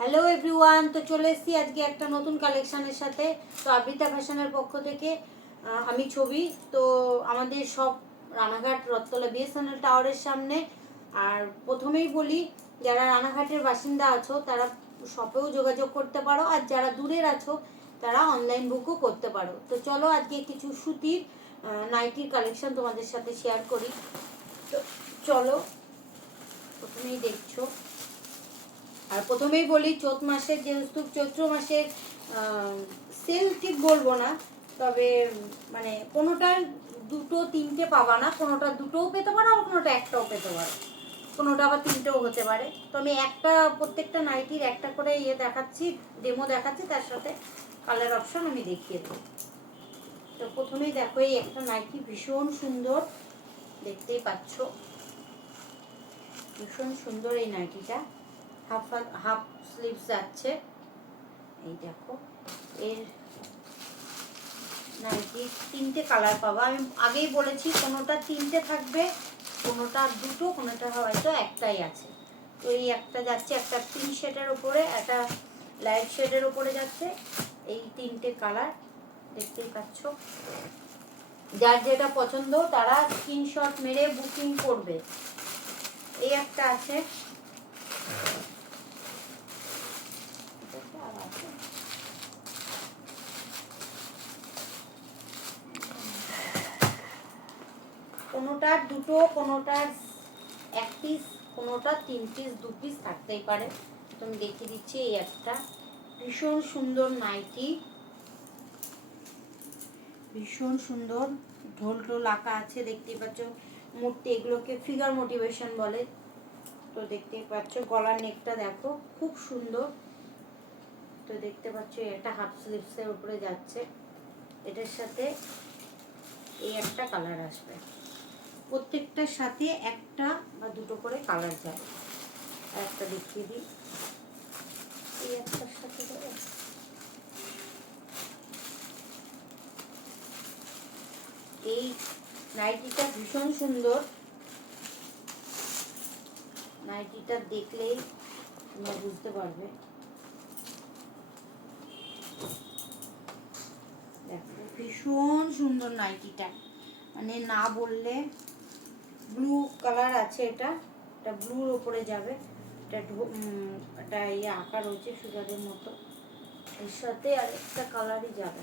Hello everyone, তো চলে এসেছি আজকে একটা নতুন কালেকশানের সাথে। তো আবৃতা ফ্যাশনের পক্ষ থেকে আমি ছবি। তো আমাদের সব রানাঘাট রথতলা বিএসএনএল টাওয়ারের সামনে। আর প্রথমেই বলি, যারা রানাঘাটের বাসিন্দা আছো তারা শপেও যোগাযোগ করতে পারো, আর যারা দূরের আছো তারা অনলাইন বুকও করতে পারো। তো চলো আজকে কিছু সুতির নাইটির কালেকশন তোমাদের সাথে শেয়ার করি। তো চলো, প্রথমেই দেখছো। আর প্রথমেই বলি, চৈত মাসের যেহেতু চৈত্র মাসের সেল ঠিক বলবো না, তবে মানে কোনোটার দুটো তিনটে পাবা না, কোনোটা দুটোও পেতে পারো, আর কোনোটা একটাও পেতে পারো, কোনোটা আবার তিনটেও হতে পারে। তো আমি একটা প্রত্যেকটা নাইটির একটা করে দেখাচ্ছি, ডেমো দেখাচ্ছি, তার সাথে কালার অপশন আমি দেখিয়ে দেবো। তো প্রথমেই দেখো, এই একটা নাইটি ভীষণ সুন্দর, দেখতেই পাচ্ছ, ভীষণ সুন্দর এই নাইটিটা। হাফ স্লিভস যাচ্ছে, এই দেখো। এর নাইটি তিনটে কালার পাবো, আমি আগেই বলেছি কোনোটা তিনটে থাকবে, কোনোটা দুটো, কোনোটা হয়তো একটাই আছে। তো এই একটা যাচ্ছে একটা পিঙ্ক শেডের উপরে, একটা লাইট শেডের উপরে যাচ্ছে, এই তিনটে কালার দেখতেই পাচ্ছ। যার যেটা পছন্দ তারা স্ক্রিনশট মেরে বুকিং করবে। এই একটা আছে, কোনোটার দুটো, কোনোটার এক পিস, কোনোটা তিন পিস, দু পিস থাকতেই পারে। তুমি দেখিয়ে দিচ্ছি, এই একটা ভীষণ সুন্দর নাইটি, ভীষণ সুন্দর, ঢোল ঢোল আঁকা আছে, দেখতেই পাচ্ছ। মূর্তি, এগুলোকে ফিগার মোটিভেশন বলে। তো দেখতেই পাচ্ছ, গলার নেকটা দেখো খুব সুন্দর। তো দেখতে পাচ্ছ, এটা হাফ স্লিভসের উপরে যাচ্ছে, এটার সাথে এই একটা কালার আসবে, প্রত্যেকটার সাথে একটা বা দুটো করে কালার যায়। আর একটা দেখিয়ে দিই, এই একটার সাথে যাবে, এই নাইটিটা ভীষণ সুন্দর। নাইটিটা দেখলেই তোমরা বুঝতে পারবে। দেখো ভীষণ সুন্দর নাইটিটা, মানে না বললে। ব্লু কালার আছে, এটা ব্লুর ওপরে যাবে, এটা ইয়ে আঁকা রয়েছে সুগারের মতো। এর সাথে আর একটা কালারই যাবে,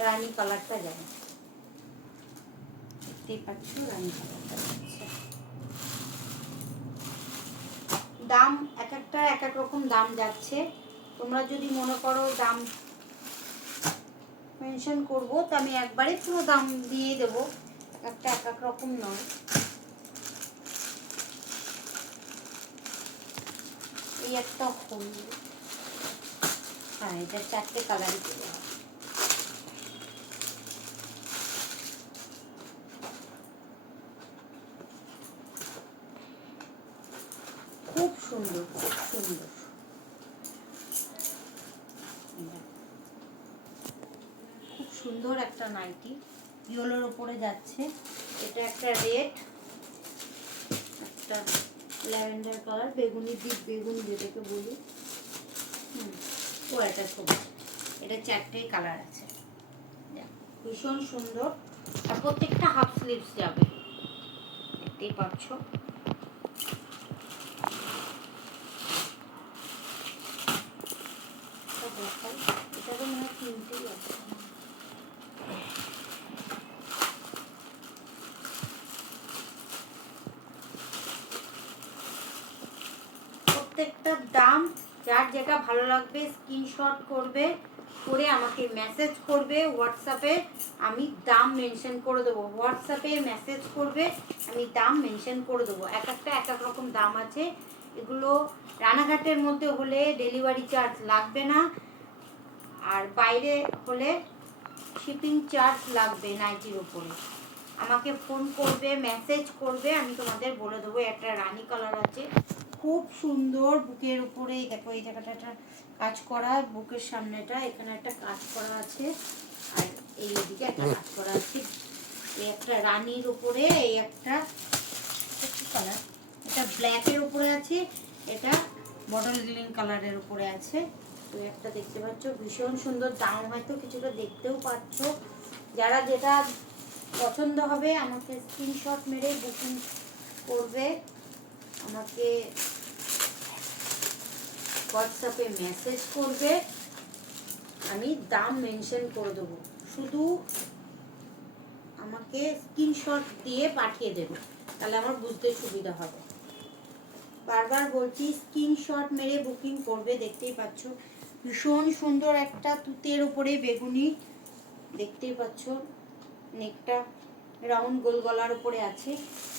রানী কালারটা যাবে, দেখতেই পাচ্ছ রানী কালারটা যাচ্ছে। দাম এক একটা এক এক রকম দাম যাচ্ছে। তোমরা যদি মনে করো দাম মেনশন করবো, তো আমি একবারে পুরো দাম দিয়ে দেবো, একটা এক এক রকম নয়। এই একটা হলুদ, হ্যাঁ এটা চারটে কালারই পেয়ে যাবে। খুব সুন্দর, খুব সুন্দর, খুব সুন্দর একটা নাইটি, ইয়েলোর উপরে যাচ্ছে। এটা একটা রেড, একটা ল্যাভেন্ডার কালার, বেগুনি, ডিপ বেগুনি যেটাকে বলি, ও একটা সবুজ। এটা চারটেই কালার আছে, ভীষণ সুন্দর। আর প্রত্যেকটা হাফ স্লিভস যাবে, দেখতেই পাচ্ছ। এটারও মনে হয় তিনটেই আছে। প্রত্যেকটার দাম, যার যেটা ভালো লাগবে স্ক্রিনশট করবে, করে আমাকে মেসেজ করবে হোয়াটসঅ্যাপে, আমি দাম মেনশন করে দেবো। হোয়াটসঅ্যাপে মেসেজ করবে, আমি দাম মেনশন করে দেবো। এক একটা এক এক রকম দাম আছে। এগুলো রানাঘাটের মধ্যে হলে ডেলিভারি চার্জ লাগবে না, আর বাইরে হলে শিপিং চার্জ লাগবে নাইটির উপরে। আমাকে ফোন করবে, মেসেজ করবে, আমি তোমাদের বলে দেবো। একটা রানী কালার আছে, খুব সুন্দর, বুকের উপরে দেখো এই জায়গাটা একটা কাজ করা, বুকের সামনেটা এখানে একটা কাজ করা আছে, আর এই দিকে একটা কাজ করা আছে। এই একটা রানীর উপরে, এই একটা কালার, এটা ব্ল্যাকের উপরে আছে, এটা বটল গ্রিন কালারের উপরে আছে। তো একটা দেখতে পাচ্ছ ভীষণ সুন্দর, দাম হয়তো কিছুটা দেখতেও পাচ্ছ। যারা যেটা পছন্দ হবে আমাকে স্ক্রিনশট মেরে বুকিং করবে, আমাকে হোয়াটসঅ্যাপে মেসেজ করবে, আমি দাম মেনশন করে দেবো। শুধু আমাকে স্ক্রিনশট দিয়ে পাঠিয়ে দেবে, তাহলে আমার বুঝতে সুবিধা হবে। বারবার বলছি স্ক্রিনশট মেরে বুকিং করবে। দেখতেই পাচ্ছ ভীষণ সুন্দর একটা তুতের উপরে বেগুনি, দেখতেই পাচ্ছ নেকটা রাউন্ড গোল গলার উপরে আছে।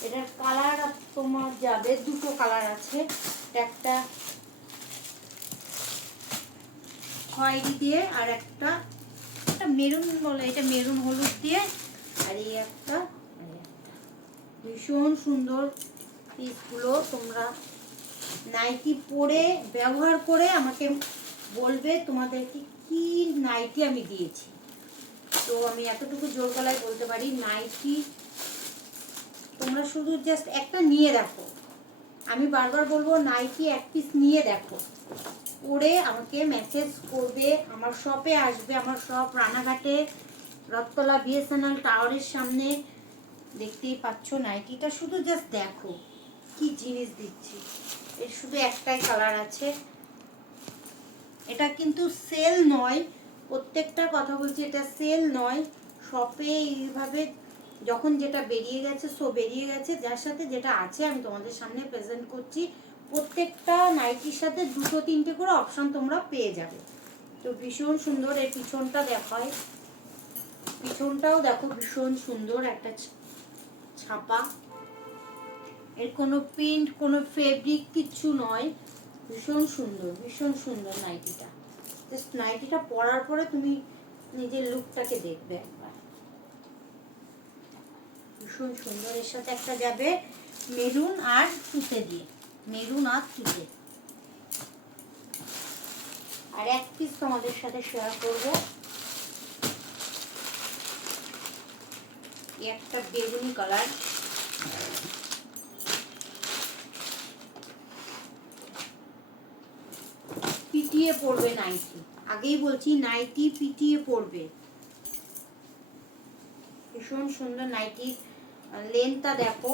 এটার কালার তোমার যাবে, দুটো কালার আছে, একটা খয়েরি দিয়ে আর একটা মেরুন বলে, এটা মেরুন হলুদ দিয়ে, আর এই একটা ভীষণ সুন্দর পিসগুলো। তোমরা নাইটি পরে ব্যবহার করে আমাকে বলবে তোমাদেরকে কি নাইটি আমি দিয়েছি। তো আমি এতটুকু জোর গলায় বলতে পারি, নাইটি তোমরা শুধু জাস্ট একটা নিয়ে দেখো। আমি বারবার বলবো নাইটি এক পিস নিয়ে দেখো, পরে আমাকে মেসেজ করবে, আমার শপে আসবে। আমার শপ রানাঘাটে রথতলা বিএসএনএল টাওয়ারের সামনে। দেখতেই পাচ্ছ নাইটিটা, শুধু জাস্ট দেখো কি জিনিস দিচ্ছি। এর শুধু একটাই কালার আছে। এটা কিন্তু সেল নয়, প্রত্যেকটা কথা বলছি, এটা সেল নয়। শপে এইভাবে যখন যেটা বেরিয়ে গেছে বেরিয়ে গেছে, যার সাথে যেটা আছে আমি তোমাদের সামনে প্রেজেন্ট করছি। প্রত্যেকটা নাইটির সাথে দুটো তিনটে করে অপশন তোমরা পেয়ে যাবে। তো ভীষণ সুন্দর। এর পিছনটা দেখায়, পিছনটাও দেখো ভীষণ সুন্দর একটা ছাপা। এর কোনো প্রিন্ট কোনো ফেব্রিক কিচ্ছু নয়, ভীষণ সুন্দর, ভীষণ সুন্দর নাইটিটা। জাস্ট নাইটিটা পরার পরে তুমি নিজের লুকটাকে দেখবে একবার, ভীষণ সুন্দর। এর সাথে একটা যাবে মেরুন আর তুতে দিয়ে, মেরুন আর তুতে। আর এক পিস তোমাদের সাথে শেয়ার করবো, একটা বেগুনি কালার, পিটিয়ে পড়বে নাইটি। আগেই বলছি নাইটি পিটিয়ে পড়বে। ভীষণ সুন্দর নাইটির লেন্থটা দেখো,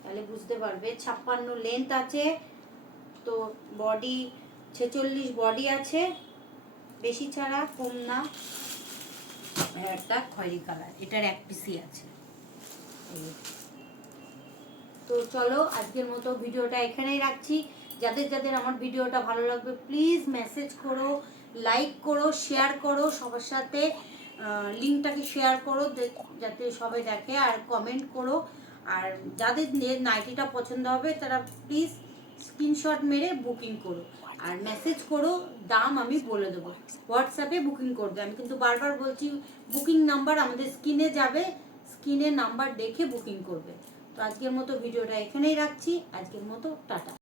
তাহলে বুঝতে পারবে। 56 লেন্থ আছে, তো বডি 46 বডি আছে, বেশি ছাড়া কম না। একটা খয়েরি কালার, এটার এক পিসই আছে। তো চলো আজকের মতো ভিডিওটা এখানেই রাখছি। যাদের যাদের আমার ভিডিওটা ভালো লাগবে প্লিজ মেসেজ করো, লাইক করো, শেয়ার করো সবার সাথে, লিঙ্কটাকে শেয়ার করো যাতে সবাই দেখে, আর কমেন্ট করো। আর যাদের নাইটিটা পছন্দ হবে তারা প্লিজ স্ক্রিনশট মেরে বুকিং করো আর মেসেজ করো, দাম আমি বলে দেবো। হোয়াটসঅ্যাপে বুকিং করবে। আমি কিন্তু বারবার বলছি বুকিং নাম্বার আমাদের স্ক্রিনে যাবে, স্ক্রিনের নাম্বার দেখে বুকিং করবে। তো আজকের মতো ভিডিওটা এখানেই রাখছি। আজকের মতো টাটা।